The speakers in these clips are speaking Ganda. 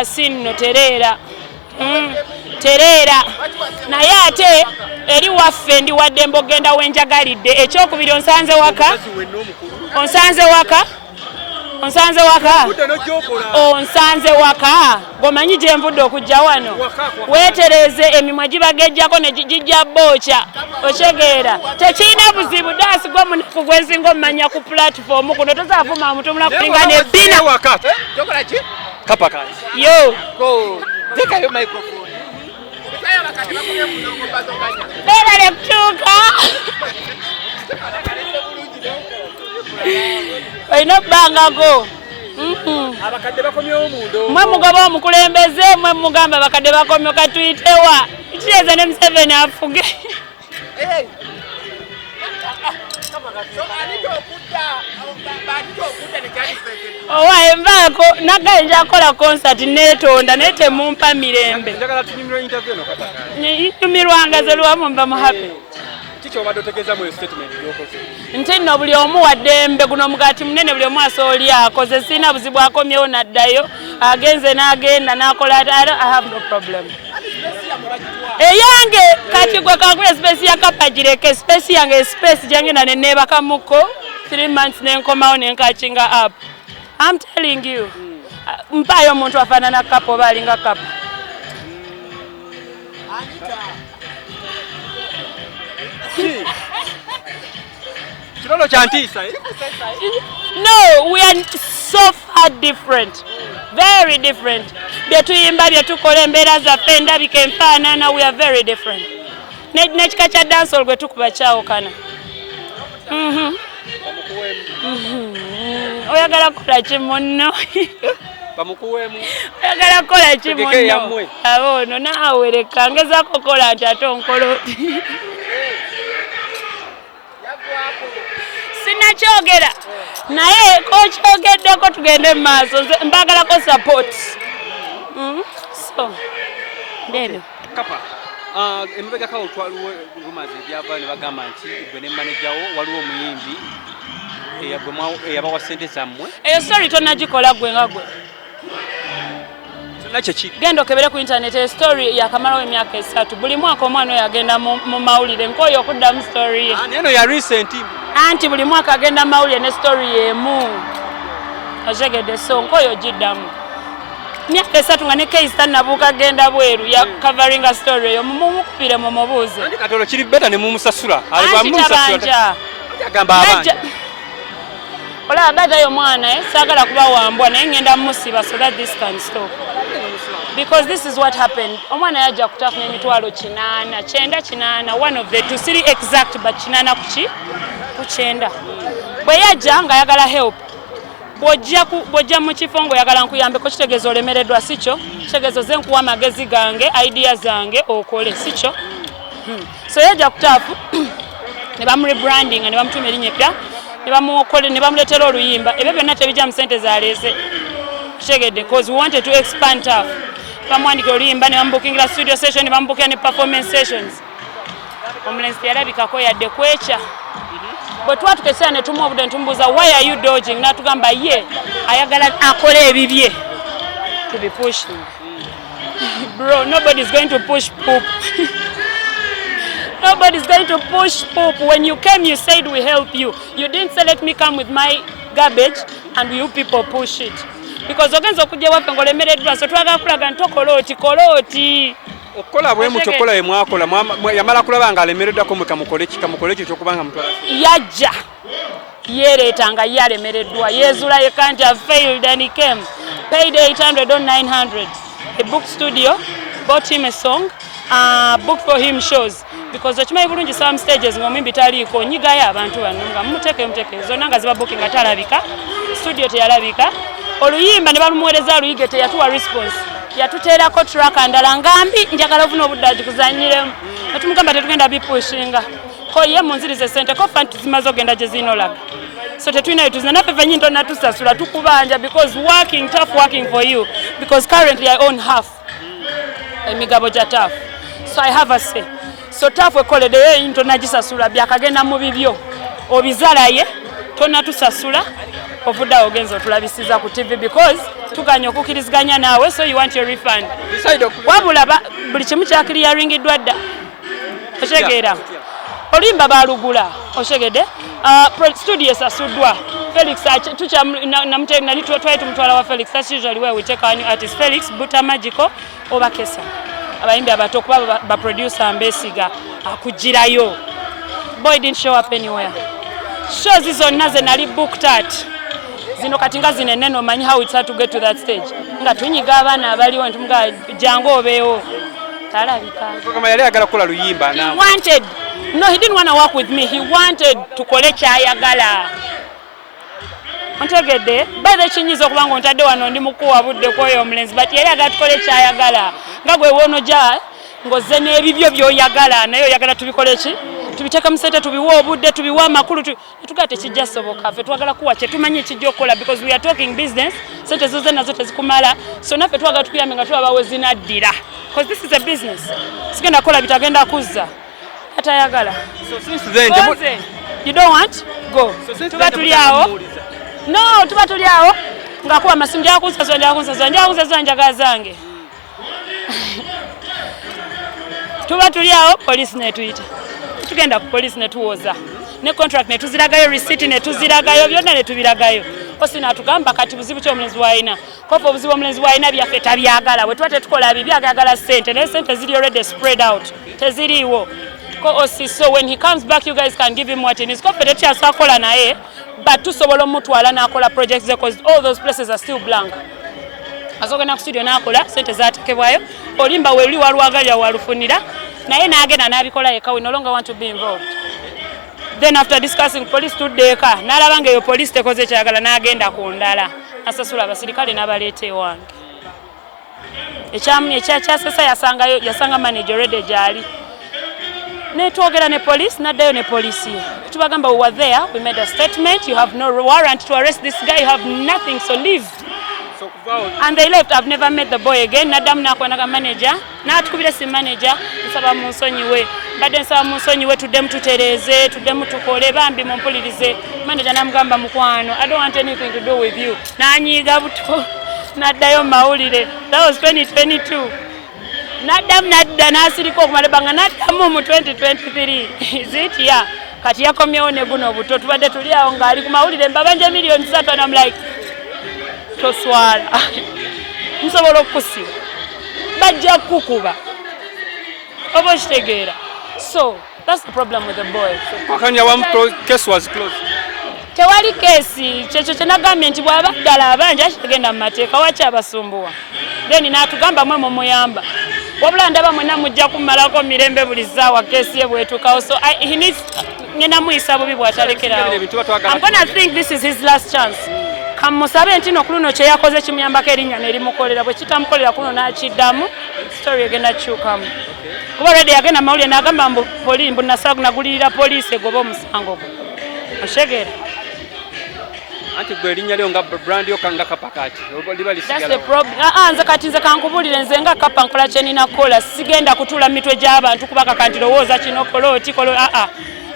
era sinno terera terera naye ate eri waffe ndi wadde mbogenda wenjagalidde ekyokubiri onsanze waka onsanze waka gomanyi gye nvudde okujja wano weetereze emimwa gibagejjako ne gijja booca okyegeera tekirina buzibu daasi gwe munaku gwensinga omumanya ku platform kuno tozaavuma mutumula kulinga nebbina yo beera lekutuuka olina obbangako mwe mugoba omukulembeze mwe mugamba abakadde bakomyo katuyitewa kireze ne Museveni afuge owaye mbaako nagaye njakola concert neetonda naye temumpa mirembe nyumirwanga ze lwamu mba muhape nti nno buli omu waddembe guno mugati munene buli omu asooli akoze sirina buzibu akomyewo naddayo agenze n'agenda n'akola I have no problem eyange kati gwe kakule space ya Kapa gireke space yange space jangenda nenebakamuko 3 months nenkomawo nenkachinga up. I'm telling you mpayo omuntu afaanana Kapa oba alinga Kapa. No, we are so far different, very different. Byetuyimba byetukola embeera zaffe ndabika enfaanana, we are very different. Nekika kya dancehall gwe tukuba kyawukana. Oyagala kukola ki munno? Bamukuwemu. Oyagala kukola ki munno? Abono naawe leka ngezaako kola nti ate onkola oti. Sinakyogera naye kokyogeddeko tugende mu maaso mbagalako support. So ndero Kapa emabega kawo twaliwo rumaze byava ne bagamba nti gwe ne manager wo waliwo omuyimbi eyabawa ssente zammwe eyo story tonagikola gwe nga gwe genda okebere ku internet story yakamalawo emyaka 3 buli mwaka omwana oyo agenda mu mawulire nkoyo okuddamu story ye eno ya recent anti buli mwaka agenda mu mawulire ne story yemu ojegedde so nkoyo giddamu myaka 3 nga ne case tannabuuka agenda bweru ya covering a story eyo mumukupire mu mubuuze anti katolo kiri beta ne mumusasula alibwamusasula agamba abanja ola bata yo mwana sagala kuba wambwa naye ngenda musiba so that this can stop. Because this is what happened. Omwana yaja kutafuna emitwalo 9 one of the two siri exact but 9 kuchenda. Bwe yaja nga yagala help. Bwojja mu kifongo yagala nkuyambe ko kitegezo olemereddwa sicho. Kitegezo ze nkuwa magezi gange, idea zange okole sicho. So yaja kutafu ne bamu rebranding ne bamutuma erinnya eppya ne bamukole ne bamuletera oluyimba. Ebyo byonna tebijja mu sente zaleese. Kitegeddde because we wanted to expand tough. Bamwandika oluyimba ne bamubukingira studio session ne bamubukingira ne performance sessions. Omulenzi yalabikako yadde kwecha. Bwe twatukesera ne tumuwa obudde tumbuuza why are you dodging? N'atugamba ye ayagala akole ebibye to be pushing. Bro, nobody is going to push poop. Nobody is going to push poop. When you came, you said we help you. You didn't say let me come with my garbage and you people push it. Because ogenza okujja waffe ngolemereddwa so twagala kulaga ntokola oti okola bwe mu chokola ye mwakola yamala kulaba nga alemereddwako mwe kamukole ekyo kyokubanga mutwala yajja yereetanga yalemereddwa yezula ye can't have failed and he came paid 800 or 900 he booked studio bought him a song booked for him shows because okimanyi bulungi some stages ng'omwimbi taliiko nyigayo abantu bano nga mumuteeke zonna nga ziba booking nga talabika studio teyalabika oluyimba ne balumuweereza aluyige teyatuwa response yatuteerako track ndala ngambi njagala ofuna obuddaji kuzanyiremu netumugamba tetugenda bipushinga ko ye munzirize sente ko fanti zimaze ogenda gye zinolaga so tetulinayo tuzina naffe fennyini tonna tusasula tukubanja because tough working for you because currently I own half emigabo gya tough so I have a say so tough ekoleddeyo eyini tonna gisasula byakagenda mu bibyo obizalaye tonna tusasula ovuddawo ogenza otulabisiza ku TV because tuganya okukiriziganya naawe, so you want your refund. Wabula buli kimu kya clearingiddwa dda. Otegeera. Oluyimba baalugula. Otegedde? Studio esasuddwa. Felix nali twali tumutwala wa Felix. That's usually where we take our new artist. Felix Buta Magical oba Kesa. Abayimbi abato okuba ba producer Mbesiga akugirayo. Boy didn't show up anywhere. Shows zonna ze nali booked at. Zino kati nga zinene omanyi how it's hard to get to that stage. Nga tunyiga abaana abaliwo ntumuga jango obeewo. Talabika. Kama yali agala kola luyimba na. He wanted. No, he didn't want to work with me. He wanted to kole kyayagala. Ontegedde bade kinyiza okubanga ontadde wano ndi mukuwa budde kwoyo omulenzi but yali agala tukole kyayagala. Nga gwe wono ja ngoze n'ebibyo by'oyagala naye oyagala tubikole ki? Tubiteka musete tubiwa obudde tubiwa amakulu tugate kijja soboka ffe twagala kuwa kye tumanyi ekijja okukola because we are talking business sente zoze nazo tezikumala so naffe twagala tukuyambe nga tulaba we zinaddira because this is a business sigenda kukola bitagenda kuzza atayagala so since then you don't want go tuba tuli awo no tuba tuli awo ngakuwa masimu njakunsaza njagala zange tuba tuli awo police netuyita tugenda ku police netuwoza ne contract netuziragayo receipt netuziragayo byonna netubiragayo kosi natugamba kati buzibu kyo omulenzi waina kopo obuzibu omulenzi waina byaffe tabyagala bwe twate tukola byagala sente ne sente ziri already spread out teziriwo ko osi so when he comes back you guys can give him what he needs ko fete kyasakola naye but tusobola omutwala nakola projects because all those places are still blank azogena ku studio nakola sente zatekebwayo olimba weli walwagalya walufunira naye nagenda nabikola yeka we no longer want to be involved. Then after discussing police tudeka nalabanga yo police tekoze kyagala nagenda ku ndala asasula abasirikale nabaleete wange ekyasesa yasanga manager already jali netwogera ne police Nadayo ne police tubagamba we were there we made a statement you have no warrant to arrest this guy you have nothing so leave. And they left. I've never met the boy again. Nadam nakwanaga manager. Na tukubira si manager. Nsaba munsonyiwe. Badde nsaba munsonyiwe tudde mututereze, tudde mutukole bambi mumpulirize. Manager namugamba mukwano. I don't want anything to do with you. Nanyiga buto. Nadayo mawulire. That was 2022. Nadam nadda nasiriko okumalebanga naddamu mu 2023. Is it yeah? Kati yakomyewo ne guno buto tubadde tuli awo ngaali ku mawulire mbabanja million 3 and I'm like toswala nsobola okusiba bajja kukuba oba kitegeera so that's the problem with the boy akanya one case was closed tewali kesi kyekyo kyenagambye nti bw'aba ddala abanja akigenda mu mateeka waki abasumbuwa then natugamba mwe mumuyamba wabula ndaba mwena mujja kumalako mirembe buli ssaawa kesi ye bwetukawo so he needs ngenda muyisa bubi bw'atalekerawo I'm gonna think this is his last chance kamusabe ntino kuluno kye yakoze kimuyambako erinnya nerimukolera bwe kitamukolera kuno n'akiddamu story egenda kyukamu kuba already yagenda mawulire n'agamba mbu mbu nasagu nagulirira poliisi egoba omusango gwe oshegera anti gwe erinnya lyo nga brand yo kanga Kapa kati liba lisigala that's the problem nze kati nze kankubulire nze nga Kapa nkola kye nina kola sigenda kutula mitwe gy'abantu kubaka kanti lowooza kino koloti kolo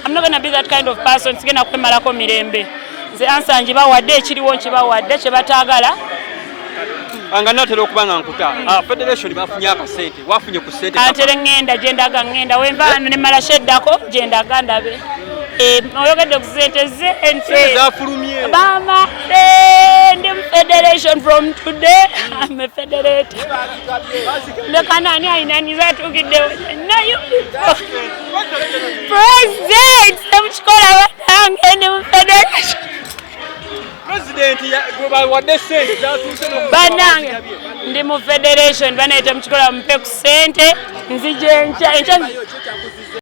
I'm not gonna be that kind of person sigenda kwemalako mirembe nze ansanji bawadde ekiriwo nkibawadde kye bataagala anga natera okubanga nkuta federation bafunye akasente wafunye ku sente atere ngenda gyendaga ngenda wenva ne mala sheddako gyendaga ndabe oyogedde ku sente zente zafulumye mama ndi federation from today I'm a federator lekanani ainani zatukiddewo nayo president semchikola wange ndi federation president ya wadde sente zatuse no banange ndi mu federation banaita mchikola mpe ku sente nzije encha